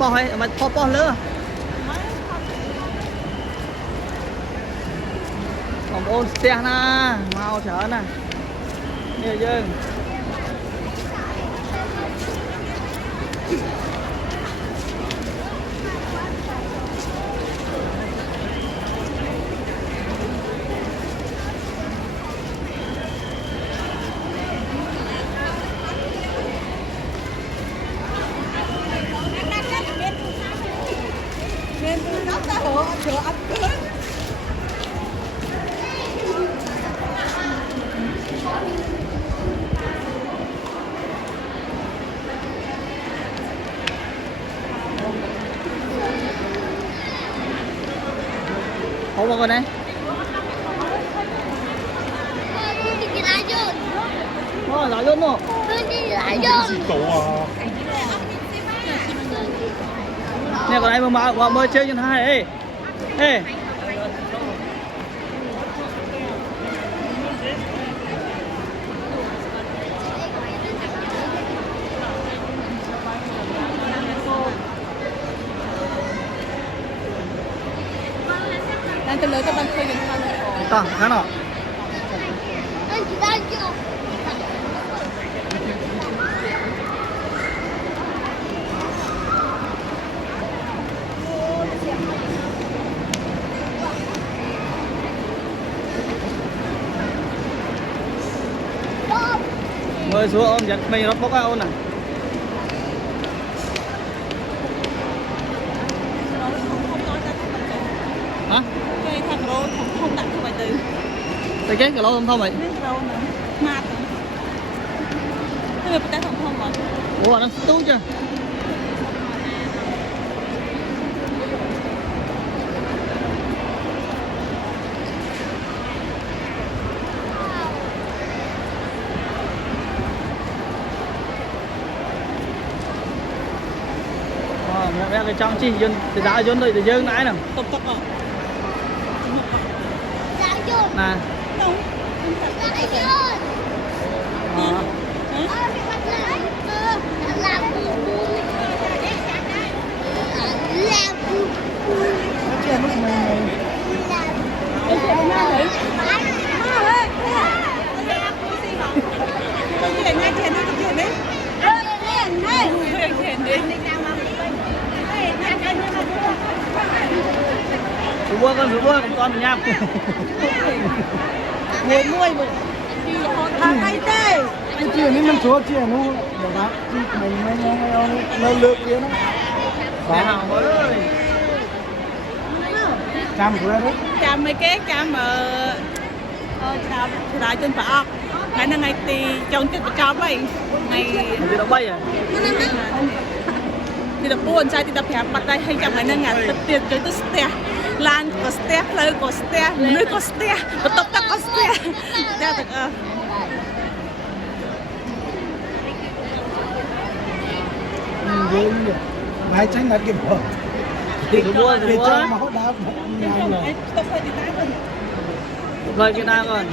po hay mà po lứa còn ôn xe na mau chở nè nhiều dương không bao đây lại luôn không nè còn đây mà bơi chơi trên hai ê ê Nanti lo các bạn chơi điện thoại. tao khá nào mời xuống ôm giật mình nó bốc ao nè hả Chơi thằng rô không đặt cho bài từ. tay cái lỗ không thông vậy Rô nữa. Mát. Thế bây giờ không mà. ủa nó tú chưa mẹ cái trong chi dân thì đã dân đây thì dân nãy nè Tục tục à. nè rửa bua con mình nham Ngồi muôi một thằng tay tê. Cái chuyện này mình chúa chuyện nó để đó mình nó lược kia nó mẹ nào ơi chăm của đấy Chăm mấy cái chăm chăm đại trên bạc. Ngày nay ngày thì trong trên bạc vậy. Ngày thì nó bay à thì đập buồn trai thì đập hẹp mặt đây hay chăm ngày nay ngày tiền tới tới step lan có step lời có step nơi có step và tóc tóc có step đeo được hai tránh là kịp rồi rửa bua để cho máu đá nhau rồi tóc hơi thì tái rồi lời cái nào còn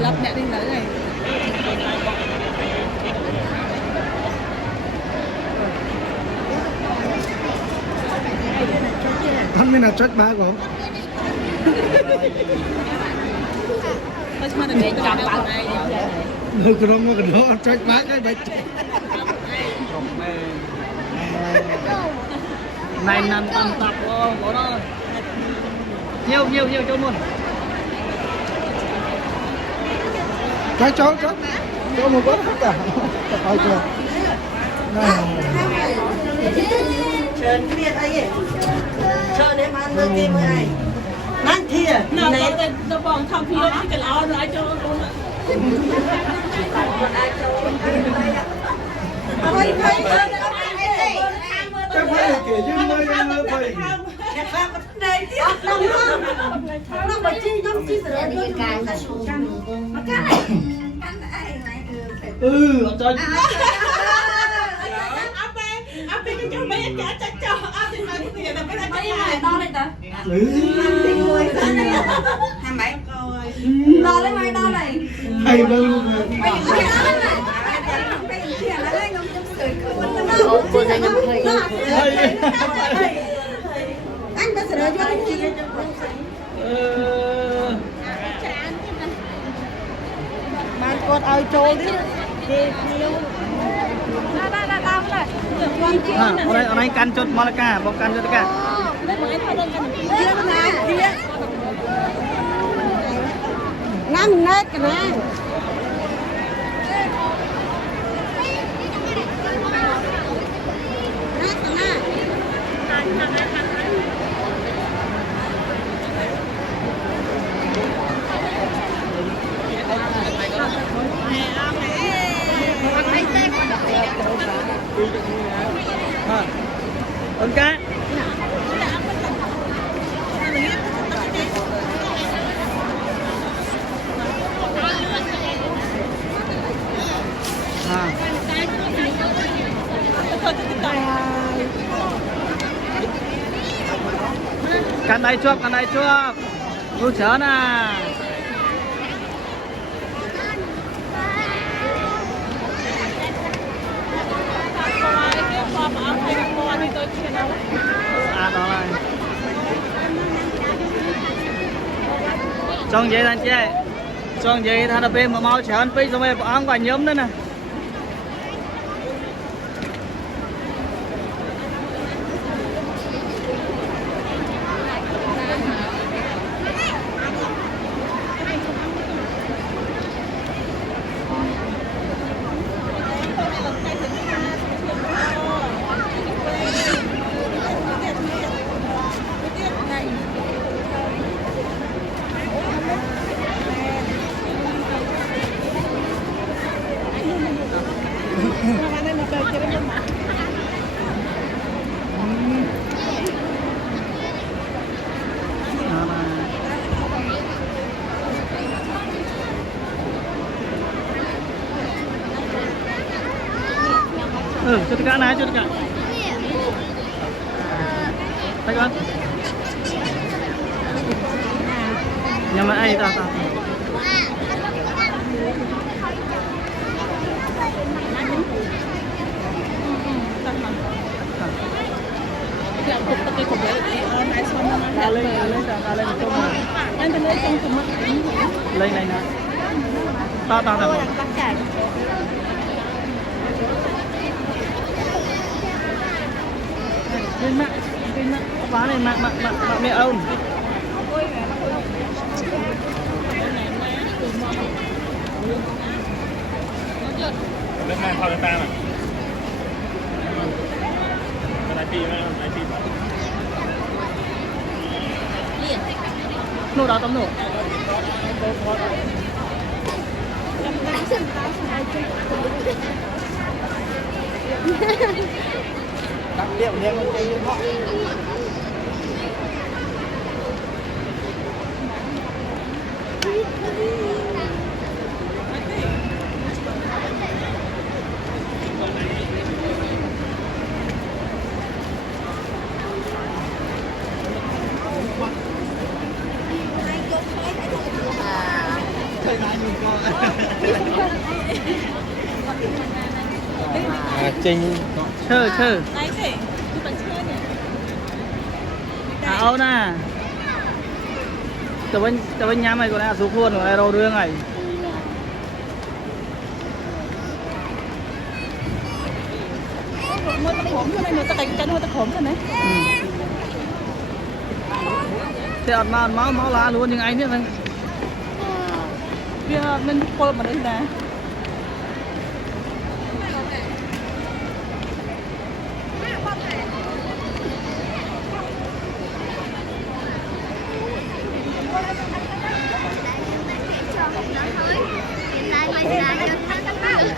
lắp mẹ đi lấy này anh mới là trách ba của cuma ada dia gampang người cái đó mà cái đó trách ba cái bạch này nằm tầm tập của nó nhiều cho luôn cho một bớt hết cả phải chưa Trơn cái biết ấy Trơn em ăn nước kia mới ai Năn thìa nào nó bọn thằng phía thì cái áo rồi cho con Thôi thôi chắc phải là kể chứ nơi phải đây chứ nó mà chi nhóm chi sửa đi càng là sùng mà cái này cho áp cái cho mấy anh cả chắc cho áp thì mấy cái tiền là mấy anh cả đo lên ta hai mấy đo lên mai đo này hay luôn bây giờ đo lên này Cô này nhầm hơi. Anh đã sửa cho anh chị. Mang con ao trôi đi. Ở đây căn chốt Malacca, bọc căn chốt cả. Ngắm nét cái này. Con cá. Căn đây chuộc, Rút chớ nè. À đó này. Trong vậy anh chị. Trong vậy thằng đập mà mau chở anh pí xong rồi ăn quả nhóm nữa nè. Cho tất cả này, cho tất cả. Thấy con. Nhưng mà ai ta. Lên này nè. Ta. Lên mạng, bán này mạng mẹ ông. Lên mạng thôi ta mà. Cái IP mà, IP. Nổ đó tấm nổ. Đặc liệu nha con cây họ. Trình Chơi. À âu nè. Tao bên nhà mày còn là số khuôn của này đâu đưa này. Mua tao khổm cho này, mua tao cánh chân, mua tao khổm cho này. Thế ọt máu lá luôn nhưng anh biết không? Bây mình phô mà đây nè.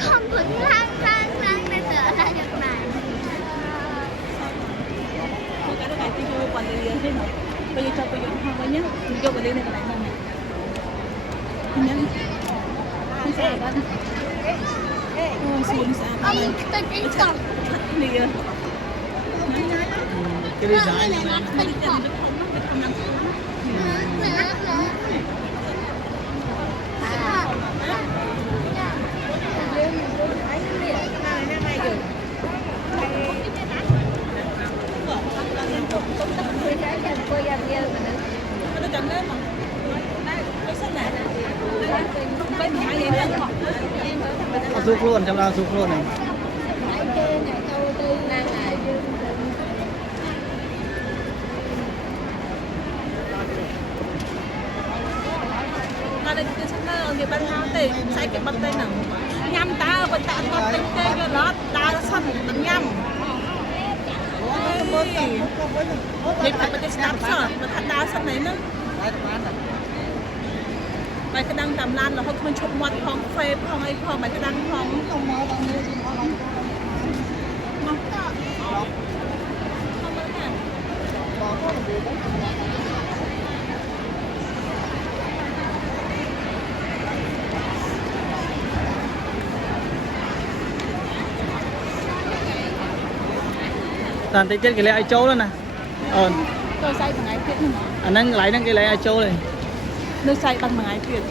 Không thuận lang nên tựa ra được này. Cái này tôi vô quản lý thế nào? Bây giờ cho tôi dùng hoa nhé. Tôi vô quản lý này cái này nè. Nhấn. Không sẽ có. Ôi xin sao? Ông tôi chỉ còn Nè. Cái đi dài này. luôn trong đó sụp luôn này Nó đây cái sân nó người bán hàng tê sai cái bát tê nào nhâm ta bát ta con tê tê cái đó ta sân bánh nhâmนี่ผัดเป็นสนับสนุนมันผัดดาวสักไหนนึงไปกระดังตำร้านเราเขามันชมวัดของเฟรของไอ้ของไปกระดังของtàn tới chết cái lấy ai châu luôn nè tôi say bằng ai tuyệt nữa anh đang lấy cái lấy ai châu này tôi say bằng ai tuyệt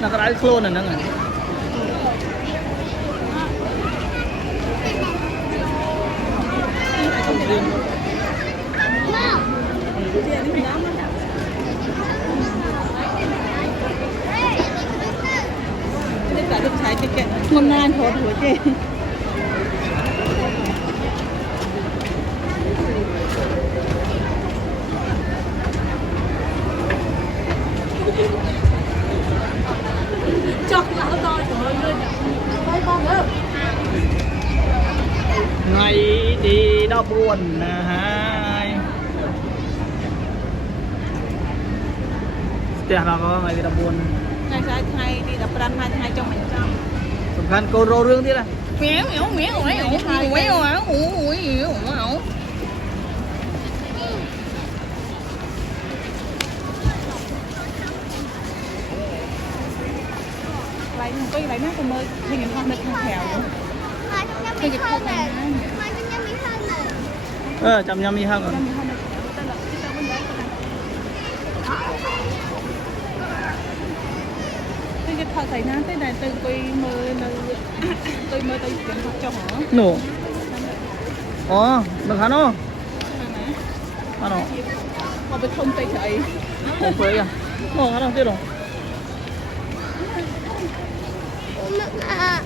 nó có đáy khôn này nó này cả được sai cái ngon nan thôi thôi chứ chọc lão to trời ơi bay con nữa ngày đi đau buồn hai tiền là có ngày đi đau buồn ngày sai ngày đi đập răng hai trong mình trong sầm khăn cô rô rương thế này méo méo méo méo méo méo méo lấy một cái lấy nó còn mới thì người con được không khéo Hai trong nhâm mi hơn nè. Hai trong nhâm mi hơn nè. chăm nhâm đi hơn rồi cái thợ thầy nó tới này từ tôi mơ tôi kiếm học cho họ nổ được hả nó hả nó họ bị không tay thầy không phải à nó hả nó tiếc rồi À.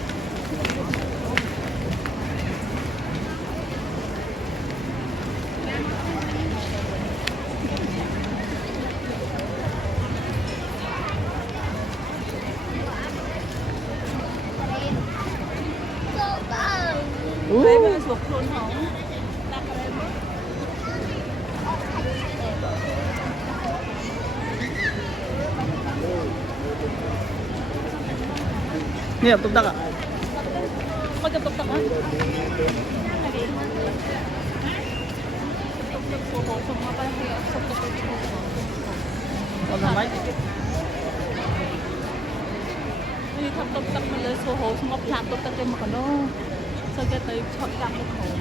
đấy mà thuộc luôn họ nghe tung tắc ạ có cho tục á con thằng máyนี่ทำตุ๊กตักมาเลยโซโหสมบหลับตุ๊กตักเต็มมาก่อนเนาะเธอจะไปช็อตยำลูกโขน